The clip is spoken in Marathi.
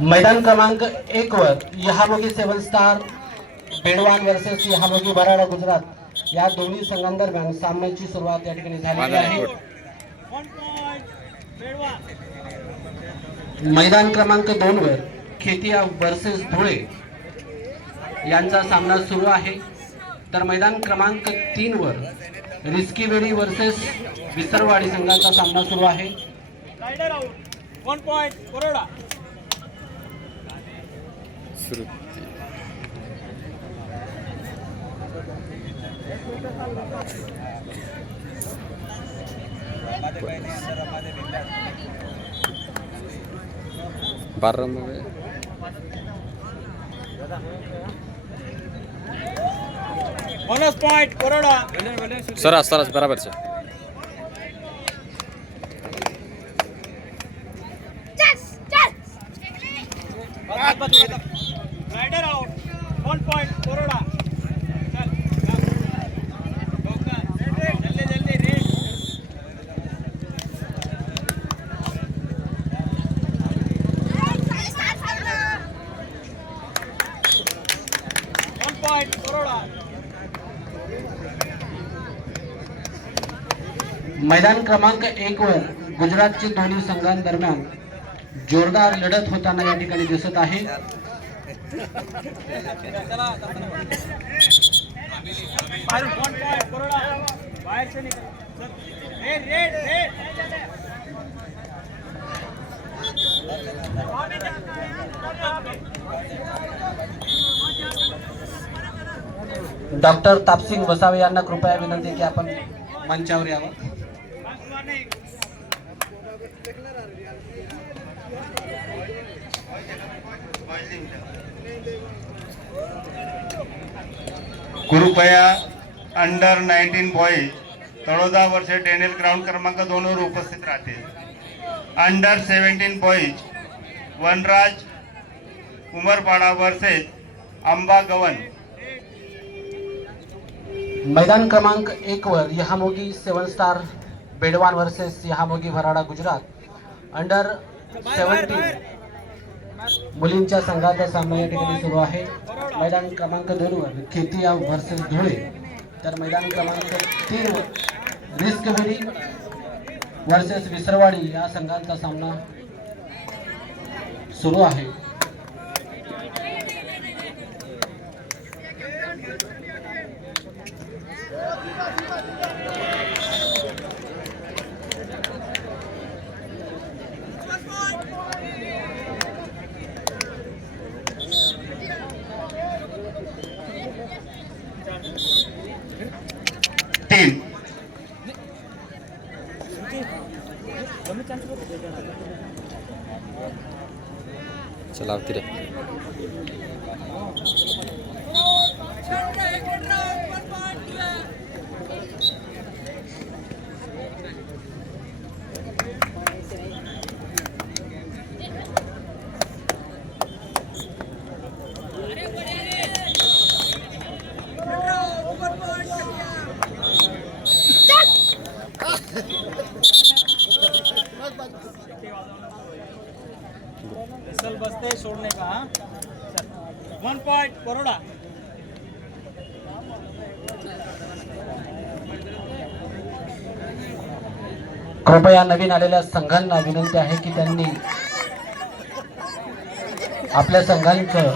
मैदान क्रमांक 1 वर यहामोगी 7 स्टार बेडवान वर्सेस यहामोगी बराडा गुजरात या दोन्ही संघांदरम्यान सामन्याची सुरुवात या ठिकाणी झालेली आहे। मैदान क्रमांक 2 वर खेतिया वर्सेस धुळे यांचा सामना सुरू आहे, तर मैदान क्रमांक 3 वर रिस्कीवेरी वर्सेस विसरवाडी संघाचा सामना सुरू आहे। बोनस पॉइंट करोड़ा सरस बराबर છે। राइडर आउट 1 पॉइंट करोड़ा जल्दी जल्दी रेड 1 पॉइंट करोड़ा। मैदान क्रमांक 1 वर गुजरातचे दोन्ही संघांदरम्यान जोरदार लढत होताना या ठिकाणी दिसत आहे। डॉक्टर तापसिंग बसावे यांना कृपया विनंती की आपण मंचावर यावं। कृपया अंडर 19 बॉईज तळोदा वर्षे डेनियल ग्राउंड क्रमांक 2 वर उपस्थित राहते। अंडर 17 बॉईज वनराज उमरपाडा वर्सेस अंबा गवन। मैदान क्रमांक 1 वर यहामोगी 7 स्टार बेडवान वर्सेस यहामोगी भराडा गुजरात अंडर 17 मुलींच्या संघाचा सामना या ठिकाणी सुरू आहे। मैदान क्रमांक 2 वर खेतिया वर्सेस धुळे, तर मैदान क्रमांक 3 वर रिस्कवेरी वर्सेस विसरवाडी या संघांचा सामना सुरू आहे। चलावती रे बसते छोड़ने का 1 पॉइंट करोड़ा। कृपया नवीन आलेल्या संघांना विनंती आहे की त्यांनी आपल्या संघांचं